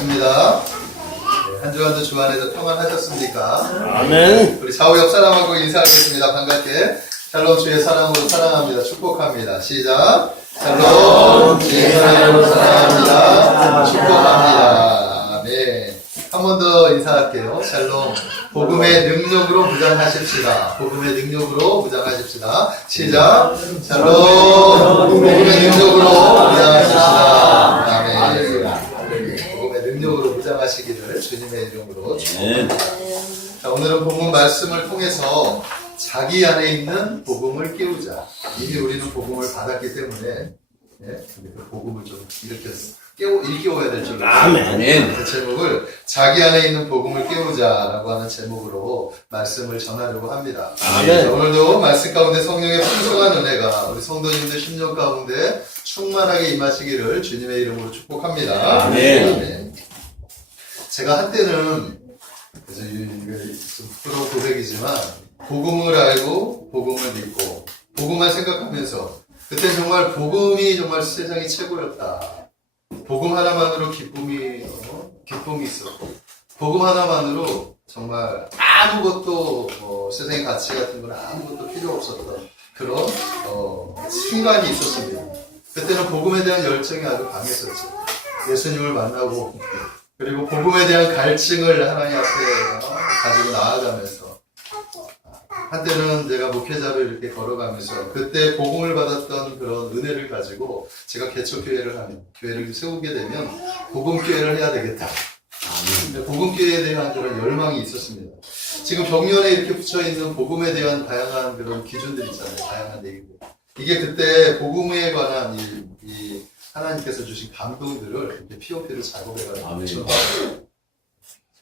입니다. 네, 한 주간도 주 안에서 평안하셨습니까? 아멘. 우리 좌우 옆 사람하고 인사하겠습니다. 반갑게. 샬롬 주의 사랑으로 사랑합니다. 축복합니다. 시작. 샬롬 주의 사랑으로 사랑합니다. 축복합니다. 네. 한 번 더 인사할게요. 샬롬. 복음의 능력으로 무장하십시다. 복음의 능력으로 무장하십시다. 시작. 샬롬. 복음의 능력으로 무장하십시다. 아멘. 복음의 능력으로 무장하시기를 주님의 이름으로 축복합니다. 자, 오늘은 본문 말씀을 통해서 자기 안에 있는 복음을 깨우자. 이미 우리는 복음을 받았기 때문에 그 복음을 좀 일깨워야 될 줄. 아멘. 그 제목을 자기 안에 있는 복음을 깨우자라고 하는 제목으로 말씀을 전하려고 합니다. 아멘. 자, 오늘도 말씀 가운데 성령의 풍성한 은혜가 우리 성도님들 심령 가운데 충만하게 임하시기를 주님의 이름으로 축복합니다. 아멘. 제가 한때는 그래서 이게 좀 부끄러운 고백이지만 복음을 알고 복음을 믿고 복음만 생각하면서 그때 정말 복음이 정말 세상이 최고였다. 복음 하나만으로 기쁨이 있었고 복음 하나만으로 정말 아무것도 세상의 가치 같은 건 아무것도 필요 없었던 그런 순간이 있었습니다. 그때는 복음에 대한 열정이 아주 강했었죠. 예수님을 만나고 그리고 복음에 대한 갈증을 하나님 앞에 가지고 나아가면서 한때는 제가 목회자를 이렇게 걸어가면서 그때 복음을 받았던 그런 은혜를 가지고 제가 개척교회를 하면 교회를 세우게 되면 복음교회를 해야 되겠다. 복음교회에 대한 그런 열망이 있었습니다. 지금 벽면에 이렇게 붙여있는 복음에 대한 다양한 그런 기준들 있잖아요. 다양한 얘기들. 이게 그때 복음에 관한 이 하나님께서 주신 감동들을 이렇게 POP를 작업해가지고 붙여놨어요.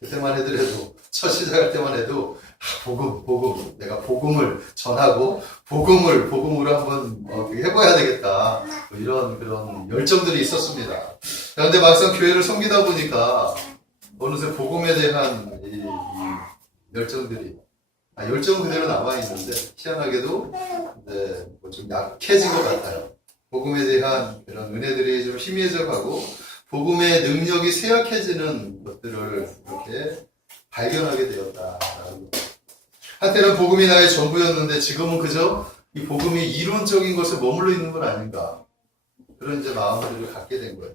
그때만 해도 첫 시작할 때만 해도 복음 내가 복음을 전하고 복음으로 한번 해봐야 되겠다 이런 그런 열정들이 있었습니다. 그런데 막상 교회를 섬기다 보니까 어느새 복음에 대한 이 열정들이 열정 그대로 남아 있는데 희한하게도 좀 약해진 것 같아요. 복음에 대한 그런 은혜들이 좀 희미해져 가고 복음의 능력이 쇠약해지는 것들을 이렇게 발견하게 되었다라는 것. 한때는 복음이 나의 전부였는데 지금은 그저 이 복음이 이론적인 것에 머물러 있는 건 아닌가. 그런 이제 마음들을 갖게 된 거예요.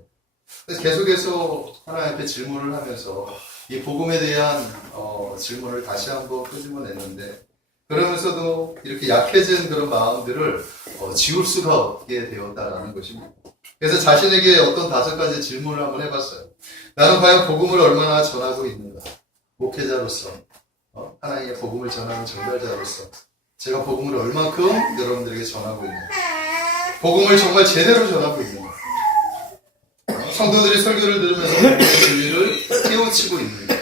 그래서 계속해서 하나님 앞에 질문을 하면서 이 복음에 대한 질문을 다시 한번 끄집어냈는데 그러면서도 이렇게 약해진 그런 마음들을 지울 수가 없게 되었다라는 것입니다. 그래서 자신에게 어떤 5가지 질문을 한번 해봤어요. 나는 과연 복음을 얼마나 전하고 있는가? 목회자로서, 하나님의 복음을 전하는 전달자로서 제가 복음을 얼만큼 여러분들에게 전하고 있는가? 복음을 정말 제대로 전하고 있는가? 성도들이 설교를 들으면서 복음의 진리를 깨우치고 있는가?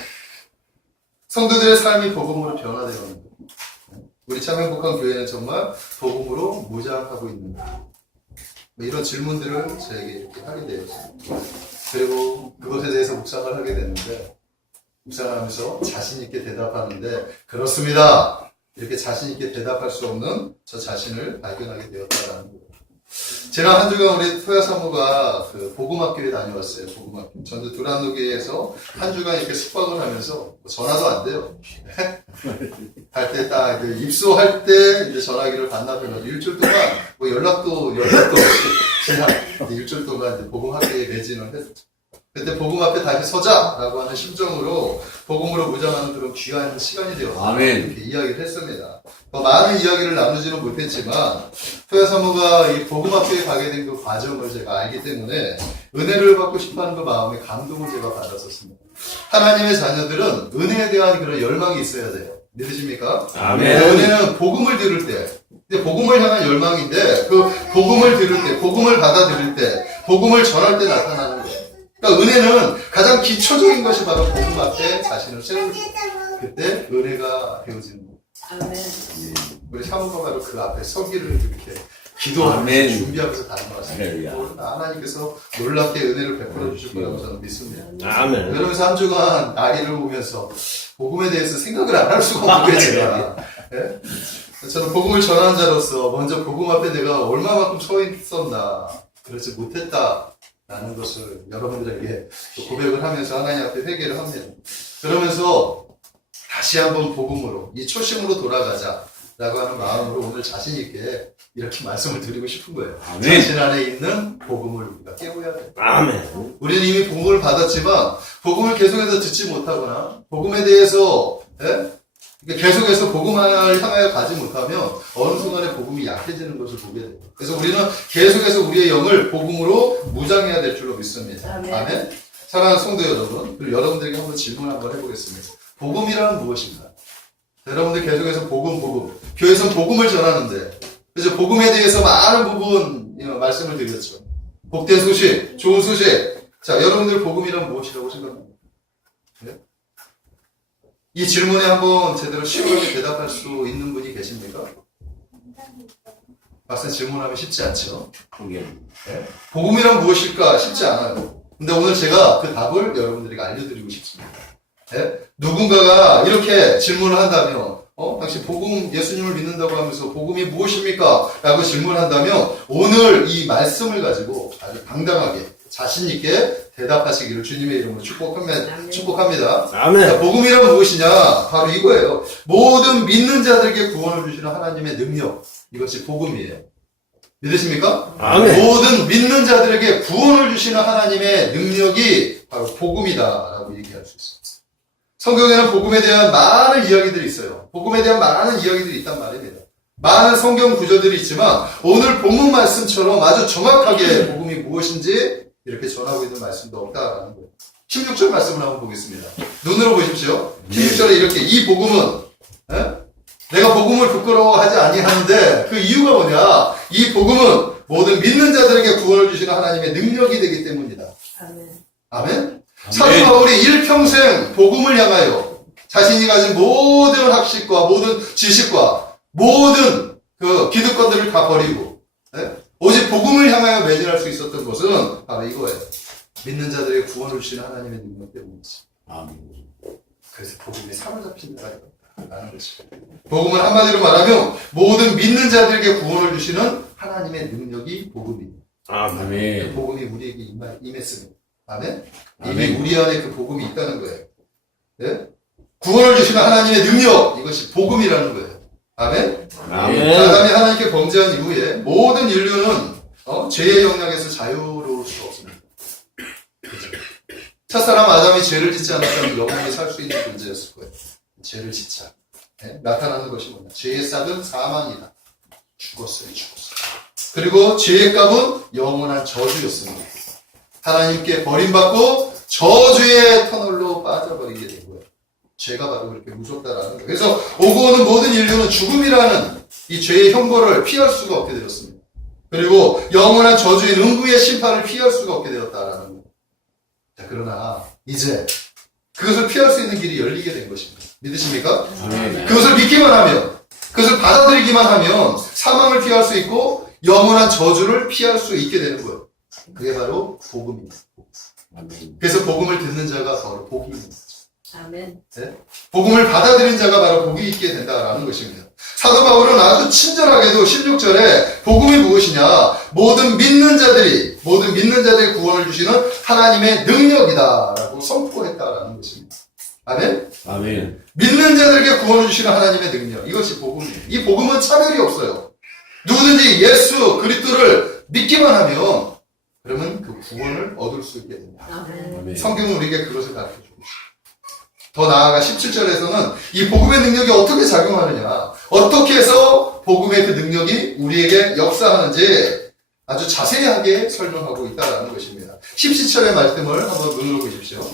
성도들의 삶이 복음으로 변화되어 있는가? 우리 참 행복한 교회는 정말 복음으로 무장하고 있는가? 이런 질문들을 저에게 이렇게 하게 되었습니다. 그리고 그것에 대해서 묵상을 하게 됐는데 묵상하면서 자신 있게 대답하는데 그렇습니다. 이렇게 자신 있게 대답할 수 없는 저 자신을 발견하게 되었다라는 거예요. 지난 한 주간 우리 토야 사모가 그 복음학교에 다녀왔어요. 복음학교. 전주 두란노교회에서 한 주간 이렇게 숙박을 하면서 전화도 안 돼요. 할 때 딱 입소할 때 이제 전화기를 반납해가지고 일주일 동안 연락도 없이 그냥 일주일 동안 이제 복음학교에 매진을 했죠. 그때 복음 앞에 다시 서자라고 하는 심정으로 복음으로 무장하는 그런 귀한 시간이 되었다. 이렇게 이야기를 했습니다. 많은 이야기를 나누지는 못했지만 토야 사모가 이 복음 학교에 가게 된 그 과정을 제가 알기 때문에 은혜를 받고 싶어하는 그 마음의 감동을 제가 받았었습니다. 하나님의 자녀들은 은혜에 대한 그런 열망이 있어야 돼요. 믿으십니까? 아멘. 은혜는 복음을 들을 때, 복음을 향한 열망인데 그 복음을 들을 때, 복음을 받아들일 때, 복음을 전할 때 나타나는 거예요. 그러니까 은혜는 가장 기초적인 것이 바로 복음 앞에 자신을 세우는 거예요. 그때 은혜가 되어지는 거예요. 아멘. 우리 사모가 바로 그 앞에 서기를 이렇게 기도하면서 준비하면서 다녀왔습니다. 하나님께서 놀랍게 은혜를 베풀어 주실 거라고 저는 믿습니다. 아멘. 그러면서 한 주간 나이를 보면서 복음에 대해서 생각을 안 할 수가 없는 거예요, 제가. 네? 저는 복음을 전하는 자로서 먼저 복음 앞에 내가 얼마만큼 서 있었나, 그렇지 못했다. 라는 것을 여러분들에게 고백을 하면서 하나님 앞에 회개를 합니다. 그러면서 다시 한번 복음으로, 이 초심으로 돌아가자라고 하는 마음으로 오늘 자신있게 이렇게 말씀을 드리고 싶은 거예요. 아멘. 자신 안에 있는 복음을 우리가 깨워야 돼요. 아멘. 우리는 이미 복음을 받았지만 복음을 계속해서 듣지 못하거나 복음에 대해서 계속해서 복음을 향하여 가지 못하면 어느 순간에 복음이 약해지는 것을 보게 돼요. 그래서 우리는 계속해서 우리의 영을 복음으로 무장해야 될 줄로 믿습니다. 아멘. 사랑하는 성도 여러분, 그리고 여러분들에게 한번 질문 한번 해보겠습니다. 복음이란 무엇인가? 여러분들 계속해서 복음. 교회에서는 복음을 전하는데, 그래서 복음에 대해서 많은 부분 말씀을 드렸죠. 복된 소식, 좋은 소식. 자, 여러분들 복음이란 무엇이라고 생각합니까? 네? 이 질문에 한번 제대로 시원하게 대답할 수 있는 분이 계십니까? 막상 질문하면 쉽지 않죠? 네? 복음이란 무엇일까? 쉽지 않아요. 근데 오늘 제가 그 답을 여러분들에게 알려드리고 싶습니다. 네? 누군가가 이렇게 질문을 한다면, 당신 복음, 예수님을 믿는다고 하면서 복음이 무엇입니까? 라고 질문한다면 오늘 이 말씀을 가지고 아주 당당하게 자신있게 대답하시기를 주님의 이름으로 축복합니다. 아멘. 자, 복음이란 무엇이냐? 바로 이거예요. 모든 믿는 자들에게 구원을 주시는 하나님의 능력. 이것이 복음이에요. 믿으십니까? 아멘. 모든 믿는 자들에게 구원을 주시는 하나님의 능력이 바로 복음이다라고 얘기할 수 있습니다. 성경에는 복음에 대한 많은 이야기들이 있어요. 복음에 대한 많은 이야기들이 있단 말입니다. 많은 성경 구절들이 있지만 오늘 본문 말씀처럼 아주 정확하게 복음이 무엇인지 이렇게 전하고 있는 말씀도 없다라는 거예요. 16절 말씀을 한번 보겠습니다. 눈으로 보십시오. 16절에 이렇게 이 복음은 내가 복음을 부끄러워하지 아니하는데 그 이유가 뭐냐? 이 복음은 모든 믿는 자들에게 구원을 주시는 하나님의 능력이 되기 때문이다. 아멘. 사도 바울이 일평생 복음을 향하여 자신이 가진 모든 학식과 모든 지식과 모든 그 기득권들을 다 버리고 오직 복음을 향하여 매진할 수 있었던 것은 바로 이거예요. 믿는 자들에게 구원을 주시는 하나님의 능력 때문이지. 아멘. 그래서 복음에 사로잡힌 자가 있다라는 것이죠. 복음을 한마디로 말하면 모든 믿는 자들에게 구원을 주시는 하나님의 능력이 복음입니다. 아멘. 그 복음이 우리에게 임했습니다. 아멘? 아멘. 이미 우리 안에 그 복음이 있다는 거예요. 네? 구원을 주시는 하나님의 능력, 이것이 복음이라는 거예요. 아멘? 아멘. 아담이 하나님께 범죄한 이후에 모든 인류는 죄의 영향에서 자유로울 수 없습니다. 그렇죠? 첫사람 아담이 죄를 짓지 않았다면 영원히 살 수 있는 존재였을 거예요. 죄를 짓자. 네? 나타나는 것이 뭐냐? 죄의 싹은 사망이다. 죽었어요. 그리고 죄의 값은 영원한 저주였습니다. 하나님께 버림받고 저주의 터널로 빠져버리게 된 거예요. 죄가 바로 그렇게 무섭다라는 거예요. 그래서 오고 오는 모든 인류는 죽음이라는 이 죄의 형벌을 피할 수가 없게 되었습니다. 그리고 영원한 저주인 음부의 심판을 피할 수가 없게 되었다라는 거예요. 자, 그러나 이제 그것을 피할 수 있는 길이 열리게 된 것입니다. 믿으십니까? 그것을 믿기만 하면, 그것을 받아들이기만 하면 사망을 피할 수 있고 영원한 저주를 피할 수 있게 되는 거예요. 그게 바로 복음입니다. 그래서 복음을 듣는 자가 바로 복이 있는 거죠. 아멘. 네? 복음을 받아들인 자가 바로 복이 있게 된다라는 것입니다. 사도 바울은 아주 친절하게도 16절에 복음이 무엇이냐? 모든 믿는 자들이 구원을 주시는 하나님의 능력이다라고 선포했다라는 것입니다. 아멘? 아멘. 믿는 자들에게 구원을 주시는 하나님의 능력, 이것이 복음이에요. 이 복음은 차별이 없어요. 누구든지 예수 그리스도를 믿기만 하면 그러면 그 구원을 얻을 수 있게 됩니다. 아멘. 성경은 우리에게 그것을 가르쳐주고 있습니다. 더 나아가 17절에서는 이 복음의 능력이 어떻게 작용하느냐, 어떻게 해서 복음의 그 능력이 우리에게 역사하는지 아주 자세하게 설명하고 있다는 것입니다. 17절의 말씀을 한번 눈으로 보십시오.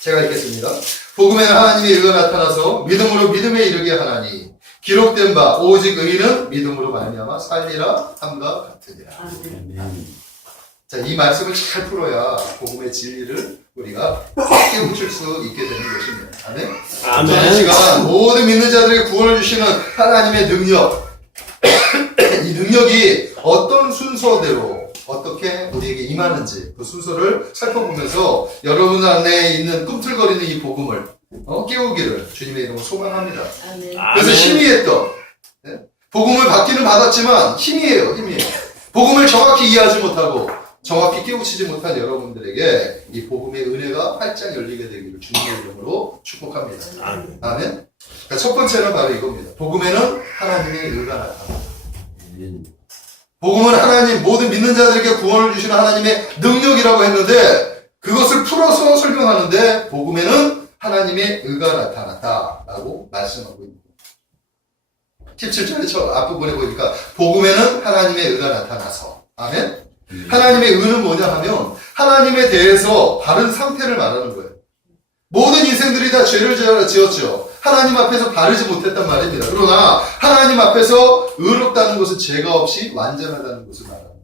제가 읽겠습니다. 복음에는 하나님의 의가 나타나서 믿음으로 믿음에 이르게 하나니 기록된 바 오직 의인은 믿음으로 말미암아 살리라 함과 같으니라. 아멘. 자, 이 말씀을 잘 풀어야 복음의 진리를 우리가 깨우칠 수 있게 되는 것입니다. 아멘. 아멘. 이 시간 모든 믿는 자들에게 구원을 주시는 하나님의 능력, 이 능력이 어떤 순서대로 어떻게 우리에게 임하는지 그 순서를 살펴보면서 여러분 안에 있는 꿈틀거리는 이 복음을 깨우기를 주님의 이름으로 소망합니다. 아멘. 그래서 희미했던, 복음을 받기는 받았지만 희미해요. 복음을 정확히 이해하지 못하고 정확히 깨우치지 못한 여러분들에게 이 복음의 은혜가 활짝 열리게 되기를 주님의 이름으로 축복합니다. 아멘. 아멘. 그러니까 첫 번째는 바로 이겁니다. 복음에는 하나님의 의가 나타납니다. 복음은 하나님 모든 믿는 자들에게 구원을 주시는 하나님의 능력이라고 했는데 그것을 풀어서 설명하는데 복음에는 하나님의 의가 나타났다라고 말씀하고 있습니다. 17절의 저 앞부분에 보니까 복음에는 하나님의 의가 나타나서 아멘. 하나님의 의는 뭐냐 하면 하나님에 대해서 바른 상태를 말하는 거예요. 모든 인생들이 다 죄를 지었죠. 하나님 앞에서 바르지 못했단 말입니다. 그러나 하나님 앞에서 의롭다는 것은 죄가 없이 완전하다는 것을 말합니다.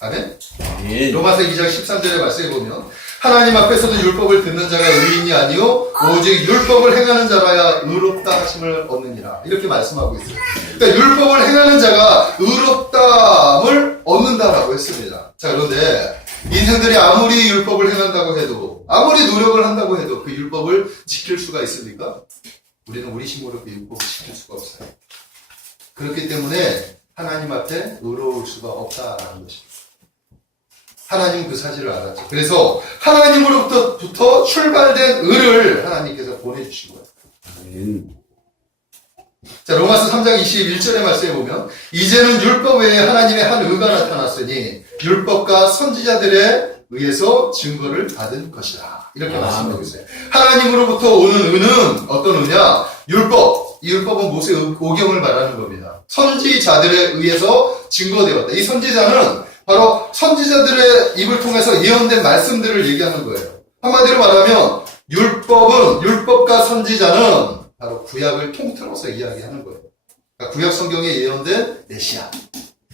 아멘? 아멘. 로마서 2장 13절의 말씀에 보면 하나님 앞에서도 율법을 듣는 자가 의인이 아니요 오직 율법을 행하는 자라야 의롭다 하심을 얻느니라. 이렇게 말씀하고 있어요. 그러니까 율법을 행하는 자가 의롭다함을 얻는다라고 했습니다. 자, 그런데 인생들이 아무리 율법을 행한다고 해도 아무리 노력을 한다고 해도 그 율법을 지킬 수가 있습니까? 우리는 우리 힘으로 그 율법을 지킬 수가 없어요. 그렇기 때문에 하나님 앞에 의로울 수가 없다라는 것입니다. 하나님은 그 사실을 알았죠. 그래서 하나님으로부터 출발된 의를 하나님께서 보내주신 거예요. 아멘. 자, 로마서 3장 21절의 말씀에 보면 이제는 율법 외에 하나님의 한 의가 나타났으니 율법과 선지자들에 의해서 증거를 받은 것이라. 이렇게 말씀하고 있어요. 하나님으로부터 오는 의는 어떤 의냐? 율법. 이 율법은 모세 오경을 말하는 겁니다. 선지자들에 의해서 증거되었다. 이 선지자는 바로 선지자들의 입을 통해서 예언된 말씀들을 얘기하는 거예요. 한마디로 말하면 율법과 선지자는 바로 구약을 통틀어서 이야기하는 거예요. 그러니까 구약 성경에 예언된 메시아.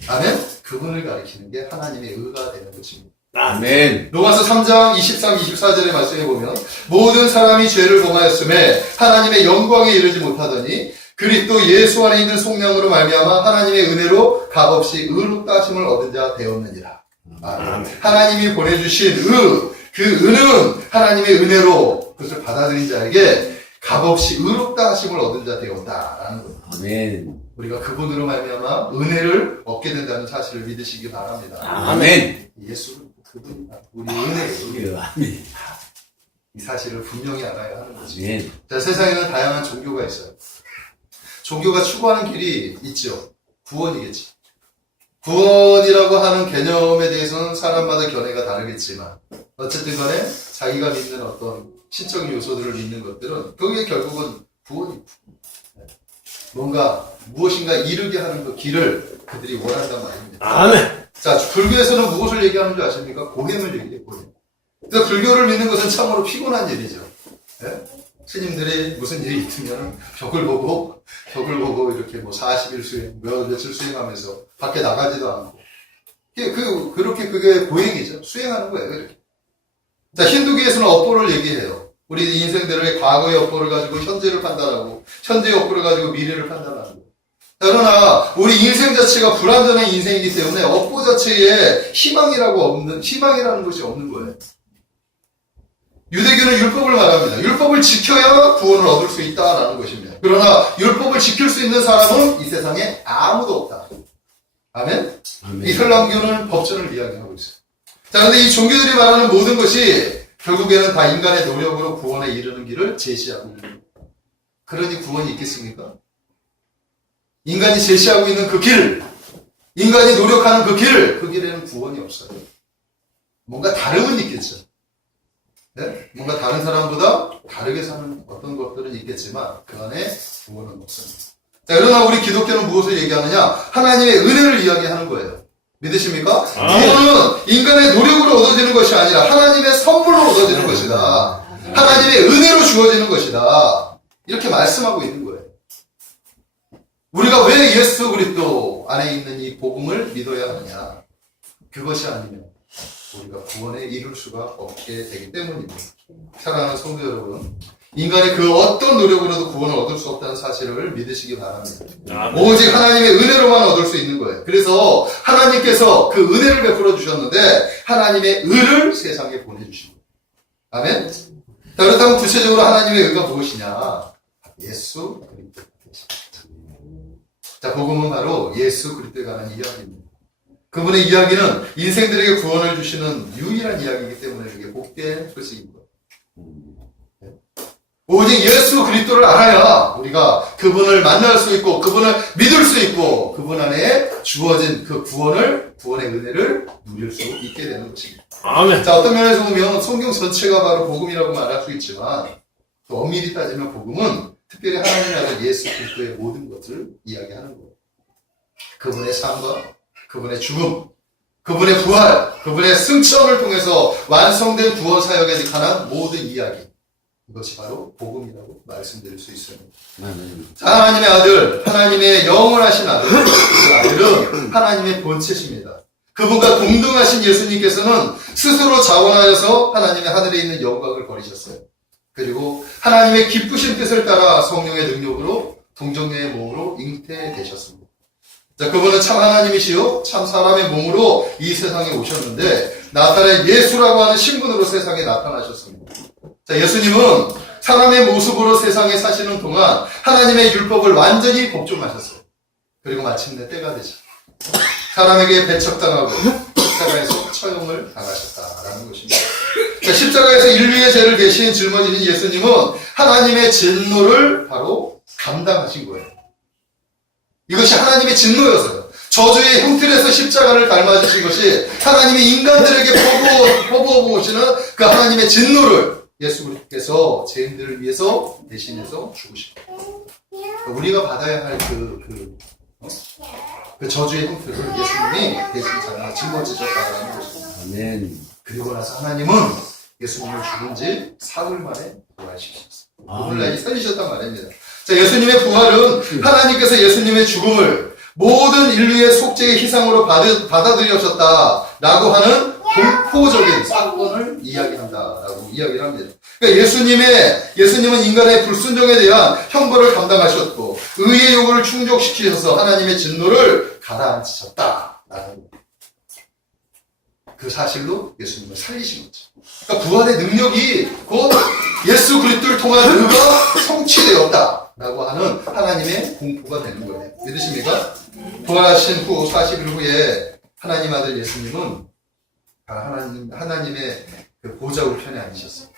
아멘? 그분을 가리키는 게 하나님의 의가 되는 것입니다. 아멘. 로마서 3장 23, 24절의 말씀에 보면 모든 사람이 죄를 범하였음에 하나님의 영광에 이르지 못하더니 그리스도 예수 안에 있는 속량으로 말미암아 하나님의 은혜로 값없이 의롭다 하심을 얻은 자 되었느니라. 아멘. 하나님이 보내주신 그 의는 하나님의 은혜로 그것을 받아들인 자에게 값없이 의롭다 하심을 얻은 자 되었다라는 거예요. 아멘. 우리가 그분으로 말미암아 은혜를 얻게 된다는 사실을 믿으시기 바랍니다. 아멘. 예수는 그분이다. 우리 은혜예요. 아멘. 이 사실을 분명히 알아야 하는 거죠. 아멘. 자, 세상에는 다양한 종교가 있어요. 종교가 추구하는 길이 있죠. 구원이겠지. 구원이라고 하는 개념에 대해서는 사람마다 견해가 다르겠지만 어쨌든 간에 자기가 믿는 어떤 신적 요소들을 믿는 것들은 그게 결국은 구원이고 뭔가 무엇인가 이루게 하는 그 길을 그들이 원한단 말입니다. 아멘. 자, 불교에서는 무엇을 얘기하는 줄 아십니까? 고행을 얘기해요. 고행. 그래서 불교를 믿는 것은 참으로 피곤한 일이죠. 예? 스님들이 무슨 일이 있으면 벽을 보고 이렇게 뭐 40일 수행, 며칠 수행하면서 밖에 나가지도 않고. 그렇게 그게 고행이죠. 수행하는 거예요, 이렇게. 자, 힌두교에서는 업보를 얘기해요. 우리 인생들의 과거의 업보를 가지고 현재를 판단하고, 현재의 업보를 가지고 미래를 판단하는 거예요. 그러나, 우리 인생 자체가 불완전한 인생이기 때문에 업보 자체에 희망이라는 것이 없는 거예요. 유대교는 율법을 말합니다. 율법을 지켜야 구원을 얻을 수 있다라는 것입니다. 그러나 율법을 지킬 수 있는 사람은 이 세상에 아무도 없다. 아멘? 아멘. 이슬람교는 법전을 이야기하고 있어요. 자, 근데 이 종교들이 말하는 모든 것이 결국에는 다 인간의 노력으로 구원에 이르는 길을 제시하고 있는 거예요. 그러니 구원이 있겠습니까? 인간이 제시하고 있는 그 길, 인간이 노력하는 그 길에는 구원이 없어요. 뭔가 다름은 있겠죠. 네? 뭔가 다른 사람보다 다르게 사는 어떤 것들은 있겠지만 그 안에 구원은 없습니다. 자, 그러나 우리 기독교는 무엇을 얘기하느냐? 하나님의 은혜를 이야기하는 거예요. 믿으십니까? 구원은 인간의 노력으로 얻어지는 것이 아니라 하나님의 선물로 얻어지는 것이다. 하나님의 은혜로 주어지는 것이다. 이렇게 말씀하고 있는 거예요. 우리가 왜 예수 그리스도 안에 있는 이 복음을 믿어야 하느냐? 그것이 아니면 우리가 구원에 이룰 수가 없게 되기 때문입니다. 사랑하는 성도 여러분, 인간의 그 어떤 노력으로도 구원을 얻을 수 없다는 사실을 믿으시기 바랍니다. 오직 하나님의 은혜로만 얻을 수 있는 거예요. 그래서 하나님께서 그 은혜를 베풀어 주셨는데 하나님의 의를 세상에 보내주신 거예요. 아멘? 자, 그렇다면 구체적으로 하나님의 의가 무엇이냐? 예수 그리스도. 자, 복음은 바로 예수 그리스도에 관한 이야기입니다. 그분의 이야기는 인생들에게 구원을 주시는 유일한 이야기이기 때문에 이게 복된 소식인 거예요. 오직 예수 그리스도를 알아야 우리가 그분을 만날 수 있고 그분을 믿을 수 있고 그분 안에 주어진 그 구원의 은혜를 누릴 수 있게 되는 것입니다. 아멘. 자, 어떤 면에서 보면 성경 전체가 바로 복음이라고 말할 수 있지만 또 엄밀히 따지면 복음은 특별히 하나님의 아들 예수 그리스도의 모든 것을 이야기하는 거예요. 그분의 삶과 그분의 죽음, 그분의 부활, 그분의 승천을 통해서 완성된 구원 사역에 관한 모든 이야기, 이것이 바로 복음이라고 말씀드릴 수 있습니다. 아멘. 자, 하나님의 아들, 하나님의 영원하신 아들, 그 아들은 하나님의 본체십니다. 그분과 동등하신 예수님께서는 스스로 자원하여서 하나님의 하늘에 있는 영광을 버리셨어요. 그리고 하나님의 기쁘신 뜻을 따라 성령의 능력으로 동정녀의 몸으로 잉태되셨습니다. 자, 그분은 참 하나님이시요 참 사람의 몸으로 이 세상에 오셨는데 나타낸 예수라고 하는 신분으로 세상에 나타나셨습니다. 자, 예수님은 사람의 모습으로 세상에 사시는 동안 하나님의 율법을 완전히 복종하셨어요. 그리고 마침내 때가 되자 사람에게 배척당하고 십자가에서 처형을 당하셨다라는 것입니다. 자, 십자가에서 인류의 죄를 대신 짊어지신 예수님은 하나님의 진노를 바로 감당하신 거예요. 이것이 하나님의 진노였어요. 저주의 형틀에서 십자가를 닮아주신 것이 하나님이 인간들에게 퍼부어 보시는 그 하나님의 진노를 예수 그리스도께서 죄인들을 위해서 대신해서 죽으신 거예요. 우리가 받아야 할 그 저주의 형틀을 예수님이 대신 짊어지셨다는 것입니다. 아멘. 그리고 나서 하나님은 예수님을 죽은 지 사흘 만에 부활시키셨어요. 오늘날 살리셨단 말입니다. 자, 예수님의 부활은 하나님께서 예수님의 죽음을 모든 인류의 속죄의 희생으로 받아들여셨다라고 하는 공포적인 사건을 이야기한다라고 이야기를 합니다. 그러니까 예수님은 인간의 불순종에 대한 형벌을 감당하셨고 의의 요구를 충족시키셔서 하나님의 진노를 가라앉히셨다라는 그 사실로 예수님을 살리신 거죠. 그러니까 부활의 능력이 곧 예수 그리스도를 통한 의가 성취되었다라고 하는 하나님의 공포가 되는 거예요. 믿으십니까? 부활하신 후 40일 후에 하나님 아들 예수님은 하나님의 그 보좌 우편에 앉으셨어요.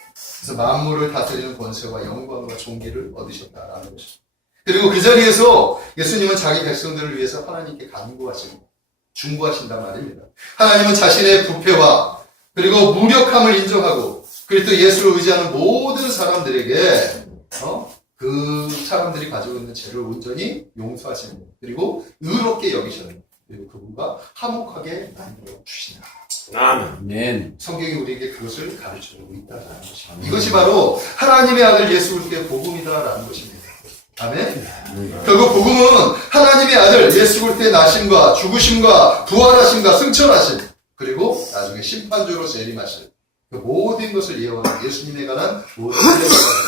그래서 만물을 다스리는 권세와 영광과 존귀를 얻으셨다라는 것입니다. 그리고 그 자리에서 예수님은 자기 백성들을 위해서 하나님께 중보하신단 말입니다. 하나님은 자신의 부패와 그리고 무력함을 인정하고 그리고 예수를 의지하는 모든 사람들에게 그 사람들이 가지고 있는 죄를 온전히 용서하시는 것 그리고 의롭게 여기시는 것 그리고 그분과 화목하게 만들어 주신다. 아멘. 성경이 우리에게 그것을 가르쳐주고 있다는 것입니다. 이것이 바로 하나님의 아들 예수 그리스도의 복음이다라는 것입니다. 아멘. 결국 복음은 하나님의 아들 예수 그리스도의 나심과 죽으심과 부활하심과 승천하심 그리고 나중에 심판주로 재림하실 그 모든 것을 예언하는 예수님에 관한 모든 것을 예언하는 것입니다.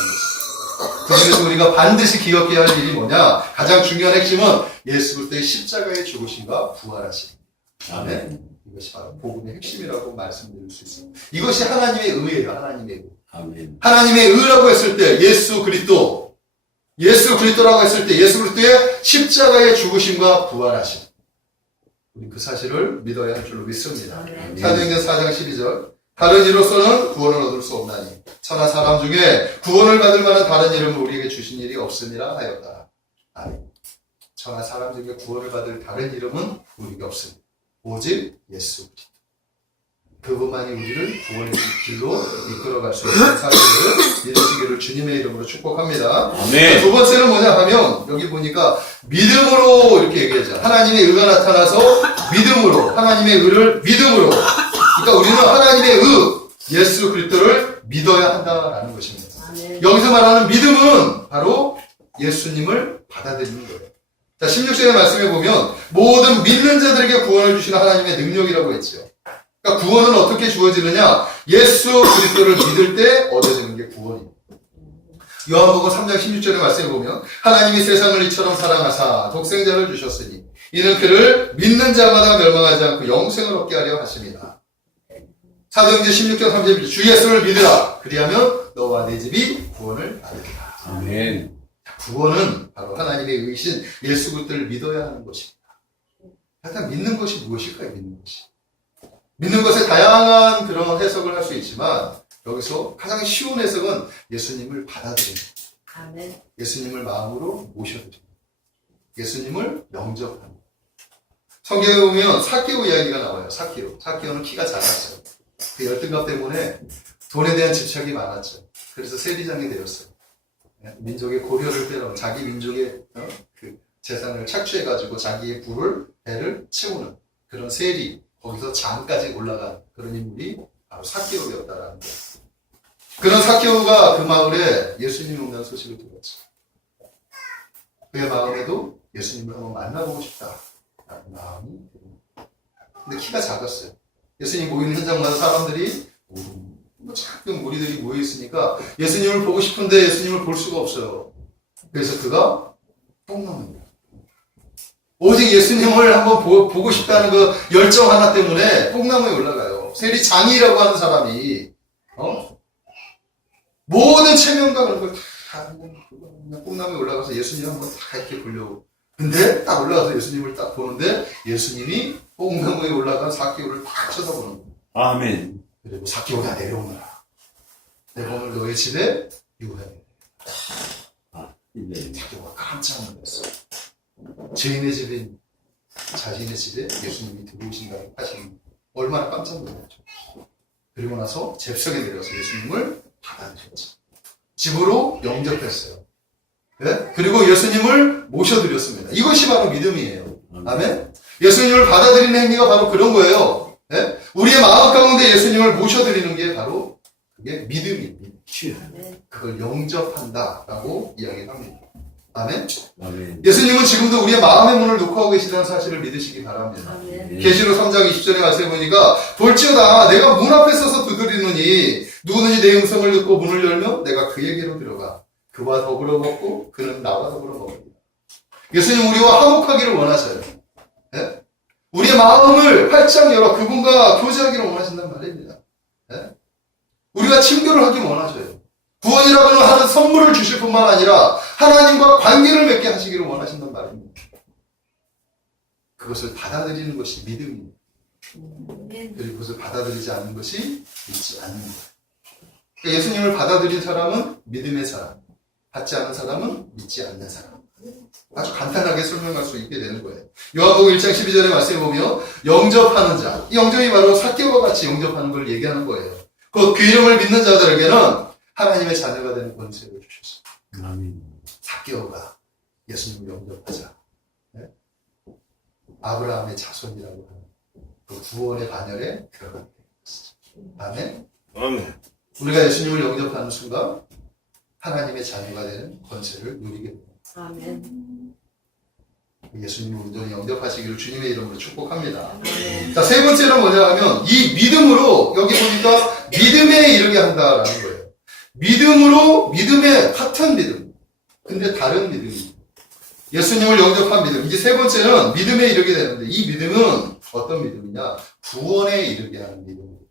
그래서 우리가 반드시 기억해야 할 일이 뭐냐? 가장 중요한 핵심은 예수 그리스도의 십자가의 죽으심과 부활하심. 아멘. 이것이 바로 복음의 핵심이라고 말씀드릴 수 있습니다. 이것이 하나님의 의예요. 하나님의 의. 아멘. 하나님의 의라고 했을 때 예수 그리스도라고 했을 때 예수 그리스도의 십자가의 죽으심과 부활하심. 우리 그 사실을 믿어야 할 줄로 믿습니다. 사도행전 4장 12절 다른 이로서는 구원을 얻을 수 없나니 천하 사람 중에 구원을 받을 만한 다른 이름을 우리에게 주신 일이 없음이라 하였다. 아멘. 천하 사람 중에 구원을 받을 다른 이름은 우리에게 없습니다. 오직 예수 그리스도. 그분만이 우리를 구원의 길로 이끌어갈 수 있는 사실을 믿으시기를 주님의 이름으로 축복합니다. 아멘. 두 번째는 뭐냐 하면 여기 보니까 믿음으로 이렇게 얘기하죠. 하나님의 의가 나타나서 믿음으로 하나님의 의를 믿음으로 그러니까 우리는 하나님의 의 예수 그리스도를 믿어야 한다라는 것입니다. 여기서 말하는 믿음은 바로 예수님을 받아들이는 거예요. 자, 16절의 말씀에 보면 모든 믿는 자들에게 구원을 주시는 하나님의 능력이라고 했죠. 그러니까 구원은 어떻게 주어지느냐? 예수 그리스도를 믿을 때 얻어지는 게 구원입니다. 요한복음 3장 16절의 말씀에 보면 하나님이 세상을 이처럼 사랑하사 독생자를 주셨으니 이는 그를 믿는 자마다 멸망하지 않고 영생을 얻게 하려 하십니다. 사도행전 16장 31절 주 예수를 믿으라 그리하면 너와 내 집이 구원을 받으리라. 아멘. 구원은 바로 하나님의 의신 예수 그리스도를 믿어야 하는 것입니다. 하여튼 믿는 것이 무엇일까요? 믿는 것이. 믿는 것에 다양한 그런 해석을 할 수 있지만 여기서 가장 쉬운 해석은 예수님을 받아들이는, 아멘. 예수님을 마음으로 모셔드리는, 예수님을 영접하는. 성경에 보면 사케오 이야기가 나와요. 사케오는 키가 작았어요. 그 열등감 때문에 돈에 대한 집착이 많았죠. 그래서 세리장이 되었어요. 민족의 고려를 빼러 자기 민족의 그 재산을 착취해가지고 자기의 배를 채우는 그런 세리, 거기서 장까지 올라간 그런 인물이 바로 사케오였다라는 거예요. 그런 사케오가 그 마을에 예수님이 온다는 소식을 들었죠. 그의 마음에도 예수님을 한번 만나보고 싶다라는 마음이 듭니다. 근데 키가 작았어요. 예수님 모이는 현장마다 사람들이 작은 무리들이 모여있으니까 예수님을 보고 싶은데 예수님을 볼 수가 없어요. 그래서 그가 뽕나무입니다. 오직 예수님을 한번 보고 싶다는 그 열정 하나 때문에 뽕나무에 올라가요. 세리장이라고 하는 사람이 모든 체면과 그런 걸 다 그냥 뽕나무에 올라가서 예수님 한번 다 이렇게 보려고. 근데 딱 올라가서 예수님을 딱 보는데 예수님이 뽕나무에 올라간 사케오를 딱 쳐다보는 거예요. 아멘. 그리고 사케오가 내려오너라. 내가 오늘 너의 집에 유하게. 네. 사케오가 깜짝 놀랐어요. 죄인의 집인 자신의 집에 예수님이 들어오신다고 하시는 얼마나 깜짝 놀랐죠. 그리고 나서 잽석에 내려서 예수님을 받아들였죠. 집으로 영접했어요. 네? 그리고 예수님을 모셔드렸습니다. 이것이 바로 믿음이에요. 아멘? 예수님을 받아들이는 행위가 바로 그런 거예요. 네? 우리의 마음 가운데 예수님을 모셔드리는 게 바로 그게 믿음입니다. 아멘. 그걸 영접한다라고 이야기합니다. 아멘? 아멘. 예수님은 지금도 우리의 마음의 문을 놓고 계시다는 사실을 믿으시기 바랍니다. 아멘. 계시록 3장 20절에 말씀해 보니까 볼지어다 내가 문 앞에 서서 두드리노니 누구든지 내 음성을 듣고 문을 열면 내가 그에게로 들어가 그와 더불어 먹고 그는 나와 더불어 먹습니다. 예수님 우리와 화목하기를 원하셔요. 예? 우리의 마음을 활짝 열어 그분과 교제하기를 원하신단 말입니다. 예? 우리가 친교를 하기 원하셔요. 구원이라고는 하는 선물을 주실 뿐만 아니라 하나님과 관계를 맺게 하시기를 원하신단 말입니다. 그것을 받아들이는 것이 믿음입니다. 아멘. 그리고 그것을 받아들이지 않는 것이 믿지 않는 거예요. 그러니까 예수님을 받아들인 사람은 믿음의 사람, 받지 않은 사람은 믿지 않는 사람. 아주 간단하게 설명할 수 있게 되는 거예요. 요한복음 1장 12절에 말씀해 보면 영접하는 자, 이 영접이 바로 사케오와 같이 영접하는 걸 얘기하는 거예요. 그 이름을 믿는 자들에게는 하나님의 자녀가 되는 권세를 주셨습니다. 아멘. 사케오가 예수님을 영접하자. 네? 아브라함의 자손이라고 하는 그 구원의 반열에 들어가게 되었습니다. 아멘. 아멘. 우리가 예수님을 영접하는 순간 하나님의 자녀가 되는 권세를 누리게 됩니다. 아멘. 예수님을 온전히 영접하시기를 주님의 이름으로 축복합니다. 아멘. 자, 세 번째는 뭐냐 하면 이 믿음으로 여기 보니까 믿음에 이르게 한다라는 거예요. 믿음으로 믿음에 같은 믿음. 근데 다른 믿음입니다. 예수님을 영접한 믿음. 이제 세 번째는 믿음에 이르게 되는데 이 믿음은 어떤 믿음이냐? 구원에 이르게 하는 믿음입니다.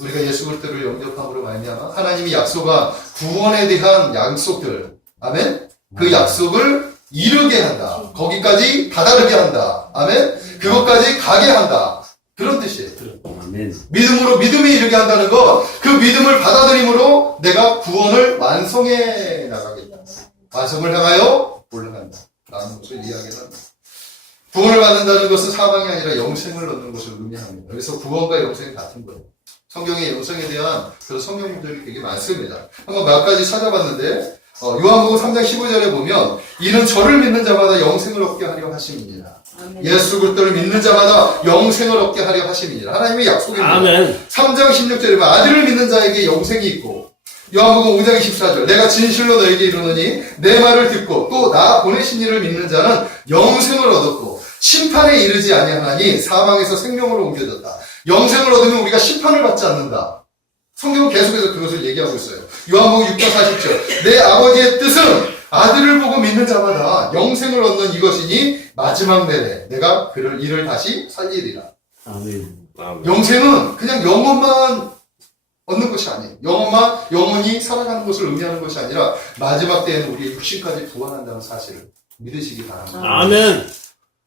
우리가 예수 그리스도를 영접함으로 말미암아 하나님이 약속한 구원에 대한 약속들, 아멘. 그 약속을 이루게 한다. 거기까지 다다르게 한다. 아멘. 그것까지 가게 한다. 그런 뜻이에요. 아멘. 믿음으로 믿음에 이르게 한다는 것, 그 믿음을 받아들임으로 내가 구원을 완성해 나가겠다. 완성을 향하여 올라간다. 라는 것을 이야기합니다. 구원을 받는다는 것은 사망이 아니라 영생을 얻는 것을 의미합니다. 그래서 구원과 영생이 같은 거예요. 성경의 영생에 대한 그런 성경 구절이 되게 많습니다. 한번 몇 가지 찾아봤는데 요한복음 3장 15절에 보면 이는 저를 믿는 자마다 영생을 얻게 하려 하심이니라. 아멘. 예수 그리스도를 믿는 자마다 영생을 얻게 하려 하심이니라. 하나님의 약속입니다. 아멘. 3장 16절에 보면 아들을 믿는 자에게 영생이 있고 요한복음 5장 24절 내가 진실로 너에게 이르노니 내 말을 듣고 또 나 보내신 이를 믿는 자는 영생을 얻었고 심판에 이르지 아니하나니 사망에서 생명으로 옮겨졌다. 영생을 얻으면 우리가 심판을 받지 않는다. 성경은 계속해서 그것을 얘기하고 있어요. 요한복음 6장 40절 내 아버지의 뜻은 아들을 보고 믿는 자마다 영생을 얻는 이것이니 마지막 날에 내가 그를 이를 다시 살리리라. 아멘. 아멘. 영생은 그냥 영혼만 얻는 것이 아니에요. 영혼이 살아가는 것을 의미하는 것이 아니라 마지막 때에는 우리의 육신까지 부활한다는 사실을 믿으시기 바랍니다. 아멘.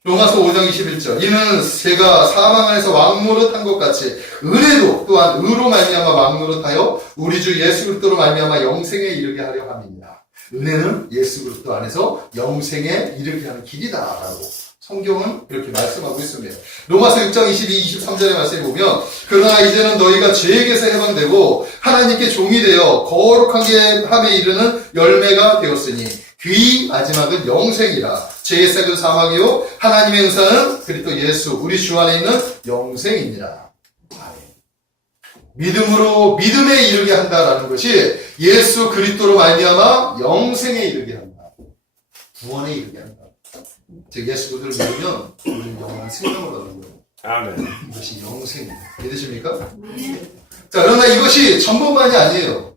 로마서 5장 21절. 이는 새가 사망 안에서 왕노릇한 것 같이 은혜도 또한 의로 말미암아 왕노릇하여 우리 주 예수 그리스도로 말미암아 영생에 이르게 하려 함이니라. 은혜는 예수 그리스도 안에서 영생에 이르게 하는 길이다라고 성경은 이렇게 말씀하고 있습니다. 로마서 6장 22, 23절의 말씀에 보면 그러나 이제는 너희가 죄에게서 해방되고 하나님께 종이 되어 거룩하게 함에 이르는 열매가 되었으니 그의 마지막은 영생이라. 죄의 싹은 사망이요 하나님의 은사는 그리스도 예수 우리 주 안에 있는 영생이니라. 믿음으로 믿음에 이르게 한다라는 것이 예수 그리스도로 말미암아 영생에 이르게 한다. 구원에 이르게 한다. 즉 예수 그리스도를 믿으면 우리는 영원한 생명을 얻는 거예요. 아멘. 이것이 영생입니다. 믿으십니까? 자, 그러나 이것이 전부만이 아니에요.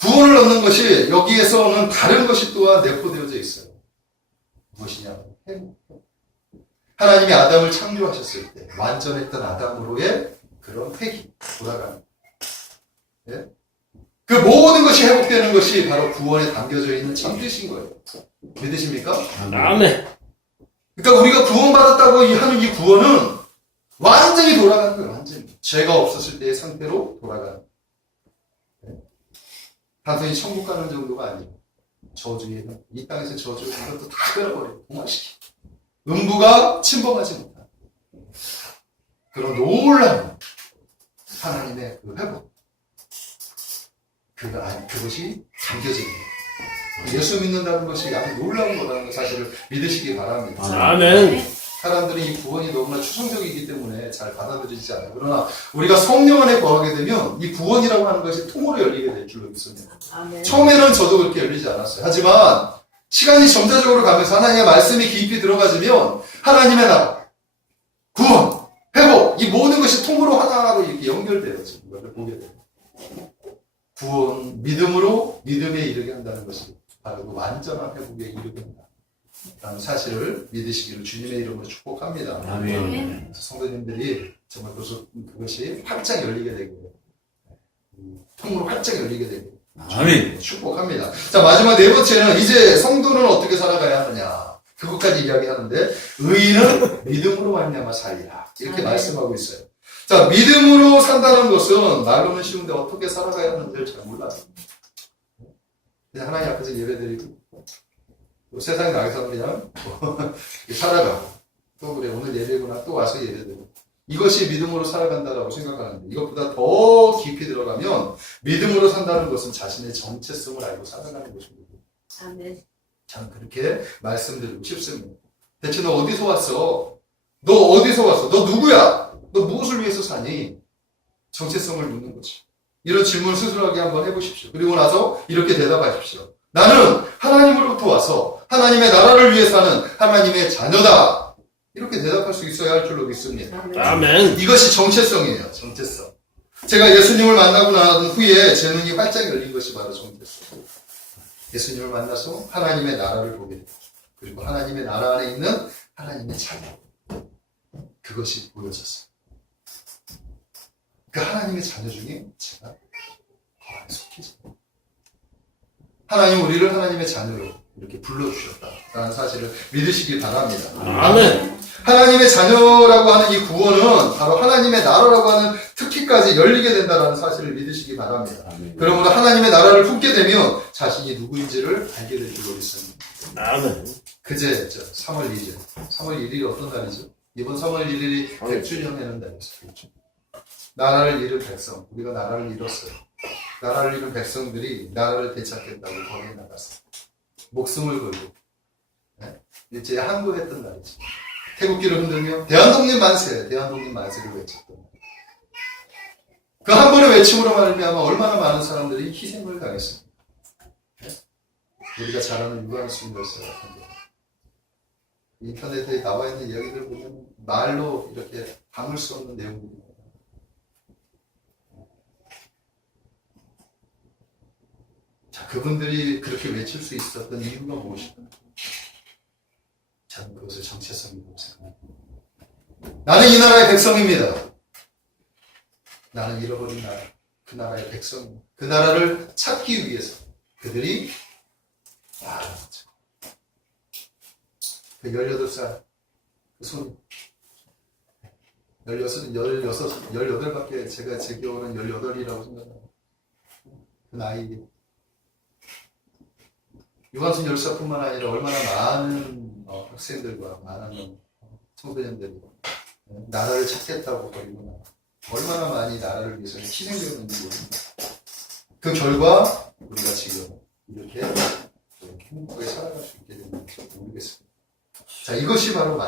구원을 얻는 것이 여기에서는 다른 것이 또한 내포되어져 있어요. 무엇이냐? 행복. 하나님이 아담을 창조하셨을 때 완전했던 아담으로의 그런 회귀, 돌아가는. 예? 그 모든 것이 회복되는 것이 바로 구원에 담겨져 있는 참 뜻인 거예요. 믿으십니까? 아멘. 그러니까 우리가 구원받았다고 하는 이 구원은 완전히 돌아가는 거예요. 완전히. 죄가 없었을 때의 상태로 돌아가는 거예요. 단순히 천국 가는 정도가 아니고 저주에는 이 땅에서 저주 이것도 다 끊어버리고 동화시키고 음부가 침범하지 못하는 그런 놀라운 하나님의 그 회복 그것이 담겨져 있는 거예요. 예수 믿는다는 것이 아주 놀라운 거라는 사실을 믿으시기 바랍니다. 아멘. 사람들이 이 구원이 너무나 추상적이기 때문에 잘 받아들이지 않아요. 그러나 우리가 성령 안에 거하게 되면 이 구원이라고 하는 것이 통으로 열리게 될 줄로 믿습니다. 아멘. 처음에는 저도 그렇게 열리지 않았어요. 하지만 시간이 점차적으로 가면서 하나님의 말씀이 깊이 들어가지면 하나님의 나라, 구원, 회복 이 모든 것이 통으로 하나로 이렇게 연결돼요. 지금 이걸 보게 돼요. 구원, 믿음으로 믿음에 이르게 한다는 것이 바로 그 완전한 회복에 이르게 한다. 라는 사실을 믿으시기를 주님의 이름으로 축복합니다. 아멘. 성도님들이 정말 그것이 활짝 열리게 되고 통으로 활짝 열리게 되고 아멘. 축복합니다. 자, 마지막 네 번째는 이제 성도는 어떻게 살아가야 하느냐 그것까지 이야기하는데 의인은 믿음으로 말미암아 살리라 이렇게 아멘. 말씀하고 있어요. 자, 믿음으로 산다는 것은 말로는 쉬운데 어떻게 살아가야 하는지를 잘 몰라요. 그냥 하나님 앞에서 예배드리고 세상에 나가서 그냥 살아가고 또 그래 오늘 예배구나 또 와서 예배드리고 이것이 믿음으로 살아간다라고 생각하는데 이것보다 더 깊이 들어가면 믿음으로 산다는 것은 자신의 정체성을 알고 살아가는 것입니다. 아멘. 참 그렇게 말씀드리고 싶습니다. 대체 너 어디서 왔어? 너 어디서 왔어? 너 누구야? 너 무엇을 위해서 사니? 정체성을 묻는 거지. 이런 질문을 스스로에게 한번 해보십시오. 그리고 나서 이렇게 대답하십시오. 나는 하나님으로부터 와서 하나님의 나라를 위해 사는 하나님의 자녀다. 이렇게 대답할 수 있어야 할 줄로 믿습니다. 아멘. 아멘. 이것이 정체성이에요. 정체성. 제가 예수님을 만나고 난 후에 제 눈이 활짝 열린 것이 바로 정체성. 예수님을 만나서 하나님의 나라를 보게 되고 그리고 하나님의 나라 안에 있는 하나님의 자녀. 그것이 보여졌어요. 그 하나님의 자녀 중에 제가 그 안에 속해져요. 하나님 우리를 하나님의 자녀로 이렇게 불러주셨다라는 사실을 믿으시기 바랍니다. 아멘. 하나님의 자녀라고 하는 이 구원은 바로 하나님의 나라라고 하는 특기까지 열리게 된다는 사실을 믿으시기 바랍니다. 아멘. 그러므로 하나님의 나라를 품게 되면 자신이 누구인지를 알게 될 줄로 믿습니다. 아멘. 그제 3월 2일 3월 1일이 어떤 날이죠? 이번 3월 1일이 100주년 되는 날이었어요. 나라를 잃은 백성, 우리가 나라를 잃었어요. 나라를 잃은 백성들이 나라를 되찾겠다고 거리에 나갔어요. 목숨을 걸고 일제히 항거했던 날이죠. 태국기를 흔들며 대한독립 만세, 대한독립 만세를 외쳤던 날. 그 한 번의 외침으로 말미암아 얼마나 많은 사람들이 희생을 당했습니다. 우리가 잘 아는 유한 순교였어요. 인터넷에 나와 있는 이야기들 보면 말로 이렇게 담을 수 없는 내용들입니다. 자, 그분들이 그렇게 외칠 수 있었던 이유가 무엇일까? 저는 그것을 정체성이라고 생각합니다. 나는 이 나라의 백성입니다. 나는 잃어버린 나라, 그 나라의 백성입니다. 그 나라를 찾기 위해서 그들이 그 18살 그 손이 18밖에 제가 제 기억으로는 18이라고 생각합니다. 그 나이에 유관순 열사뿐만 아니라 얼마나 많은 학생들과 많은 청소년들이 나라를 찾겠다고 버리고 얼마나 많이 나라를 위해서 희생되었는지 모릅니다. 그 결과 우리가 지금 이렇게 행복하게 살아갈 수 있게 됐는지 모르겠습니다. 자, 이것이 바로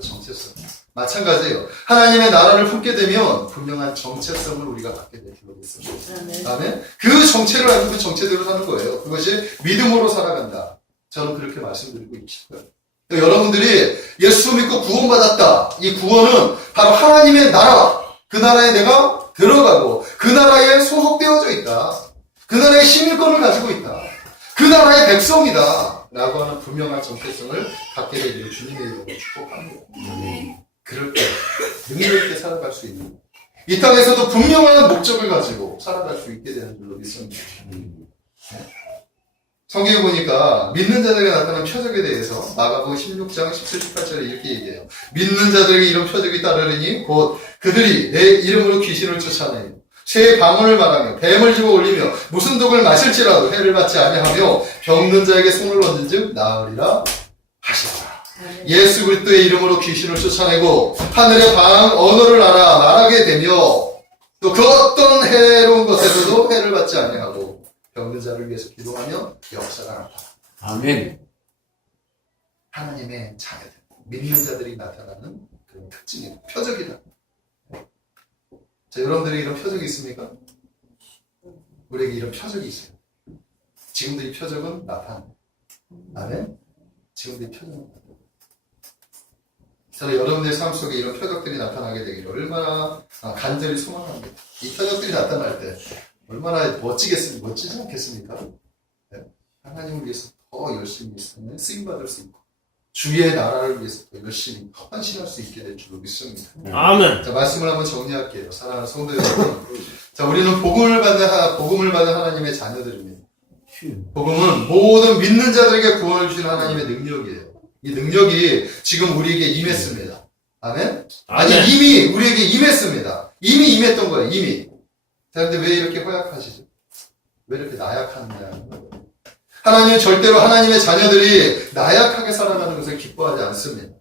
정체성. 마찬가지예요. 하나님의 나라를 품게 되면 분명한 정체성을 우리가 갖게 될 필요가 있습니다. 다음에 그 정체를 알고 그 정체대로 사는 거예요. 그것이 믿음으로 살아간다. 저는 그렇게 말씀드리고 있습니다. 여러분들이 예수 믿고 구원받았다. 이 구원은 바로 하나님의 나라. 그 나라에 내가 들어가고 그 나라에 소속되어져 있다. 그 나라의 시민권을 가지고 있다. 그 나라의 백성이다. 라고 하는 분명한 정체성을 갖게 되기를 주님의 이름으로 축복합니다. 그럴 때 능력 있게 살아갈 수 있는 이 땅에서도 분명한 목적을 가지고 살아갈 수 있게 되는 줄로 믿습니다. 성경에 보니까 믿는 자들에게 나타난 표적에 대해서 마가복음 16장 17, 18절에 이렇게 얘기해요. 믿는 자들에게 이런 표적이 따르리니 곧 그들이 내 이름으로 귀신을 쫓아내요. 새 방언을 말하며 뱀을 집어 올리며 무슨 독을 마실지라도 해를 받지 아니하며 병든 자에게 손을 얹은 즉 나으리라 하시더라. 예수 그리스도의 이름으로 귀신을 쫓아내고 하늘의 방 언어를 알아 말하게 되며 또 그 어떤 해로운 것에서도 해를 받지 아니하고 병든 자를 위해서 기도하며 역사가 나타나. 아멘. 하나님의 자녀들, 믿는 자들이 나타나는 그런 특징이다. 표적이다. 자, 여러분들에게 이런 표적이 있습니까? 우리에게 이런 표적이 있어요. 지금도 이 표적은 나타납니다. 아멘? 지금도 이 표적은 나타납니다. 저는 여러분들의 삶 속에 이런 표적들이 나타나게 되기를 얼마나 간절히 소망합니다. 이 표적들이 나타날 때 얼마나 멋지지 않겠습니까? 네? 하나님을 위해서 더 열심히 쓰임받을 수 있고 주의 나라를 위해서 더 열심히 헌신할 수 있게 될 줄로 믿습니다. 아멘. 자, 말씀을 한번 정리할게요. 사랑하는 성도 여러분. 자, 우리는 복음을 받은 하나님의 자녀들입니다. 복음은 모든 믿는 자들에게 구원을 주시는 하나님의 능력이에요. 이 능력이 지금 우리에게 임했습니다. 아멘? 아니, 아멘. 이미 우리에게 임했습니다. 이미 임했던 거예요, 이미. 자, 근데 왜 이렇게 허약하시죠? 왜 이렇게 나약하느냐는 거예요. 하나님은 절대로 하나님의 자녀들이 나약하게 살아가는 것을 기뻐하지 않습니다.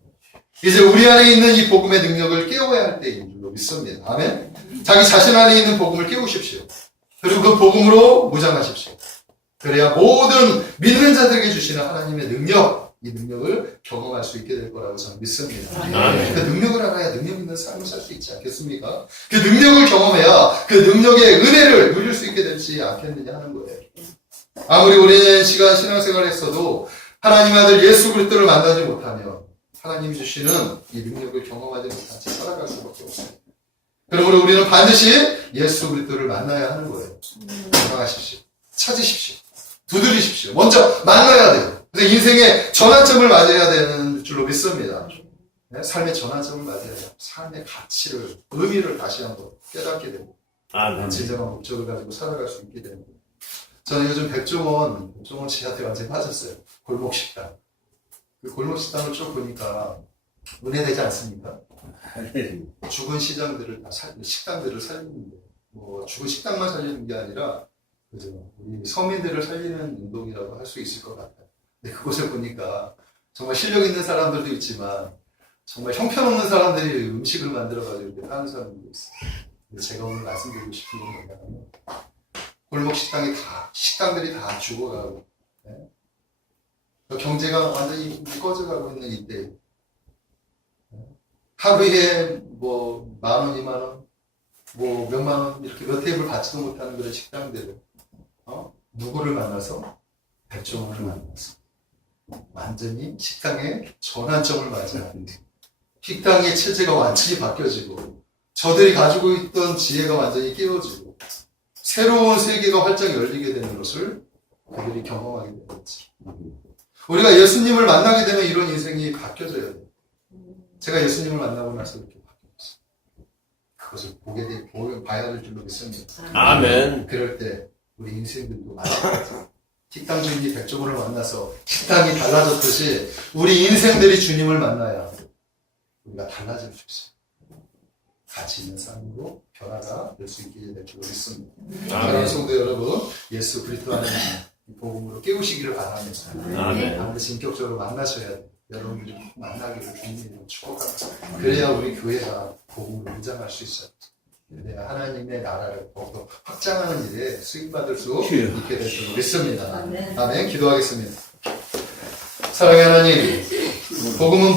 이제 우리 안에 있는 이 복음의 능력을 깨워야 할 때인 줄로 믿습니다. 아멘? 자기 자신 안에 있는 복음을 깨우십시오. 그리고 그 복음으로 무장하십시오. 그래야 모든 믿는 자들에게 주시는 하나님의 능력, 이 능력을 경험할 수 있게 될 거라고 저는 믿습니다. 아멘. 그 능력을 알아야 능력 있는 삶을 살 수 있지 않겠습니까? 그 능력을 경험해야 그 능력의 은혜를 누릴 수 있게 되지 않겠느냐 하는 거예요. 아무리 오랜 시간 신앙생활을 했어도 하나님 아들 예수 그리스도를 만나지 못하면 하나님이 주시는 이 능력을 경험하지 못한 채 살아갈 수밖에 없습니다. 그러므로 우리는 반드시 예수 그리스도를 만나야 하는 거예요. 건강하십시오. 찾으십시오. 두드리십시오. 먼저 만나야 돼요. 그래서 인생의 전환점을 맞이해야 되는 줄로 믿습니다. 삶의 전환점을 맞이해야 돼요. 삶의 가치를, 의미를 다시 한번 깨닫게 됩니다. 아멘. 진정한 목적을 가지고 살아갈 수 있게 됩니다. 저는 요즘 백종원 씨한테 완전히 빠졌어요. 골목식당. 그 골목식당을 쭉 보니까 은혜되지 않습니까? 죽은 시장들을 식당들을 살리는데, 죽은 식당만 살리는 게 아니라, 그죠? 우리 서민들을 살리는 운동이라고 할 수 있을 것 같아요. 근데 그곳을 보니까 정말 실력 있는 사람들도 있지만, 정말 형편없는 사람들이 음식을 만들어가지고 이렇게 파는 사람들도 있어요. 근데 제가 오늘 말씀드리고 싶은 건 뭐냐면, 골목 식당들이 다 죽어가고, 네? 경제가 완전히 꺼져가고 있는 이때, 하루에 10,000원, 20,000원, 몇만 원, 이렇게 몇 테이블 받지도 못하는 그런 식당들을, 누구를 만나서? 백종원을 만나서. 완전히 식당의 전환점을 맞이하는. 식당의 체제가 완전히 바뀌어지고, 저들이 가지고 있던 지혜가 완전히 깨어지고, 새로운 세계가 활짝 열리게 되는 것을 그들이 경험하게 되는 거지. 우리가 예수님을 만나게 되면 이런 인생이 바뀌어져야 돼요. 제가 예수님을 만나고 나서 이렇게 바뀌었어요. 그것을 봐야 될 줄로 믿습니다. 아멘. 그럴 때 우리 인생들도 마찬가지. 식당 주인이 백종원을 만나서 식당이 달라졌듯이 우리 인생들이 주님을 만나야 우리가 달라질 수 있어요. 가치 있는 삶으로 변화가 될 수 있게 될 줄 믿습니다. 사랑하는 성도 여러분, 예수 그리스도 안에 이 복음으로 깨우시기를 바랍니다. 아멘. 반드시 인격적으로 만나셔야 돼요. 여러분들이 꼭 만나기를 주님으로 축복합니다. 그래야 우리 교회가 복음으로 무장할 수 있어요. 그래야 하나님의 나라를 더욱더 확장하는 일에 수익받을 수 있게 될 줄 믿습니다. 아멘. 아멘. 기도하겠습니다. 사랑의 하나님, 복음은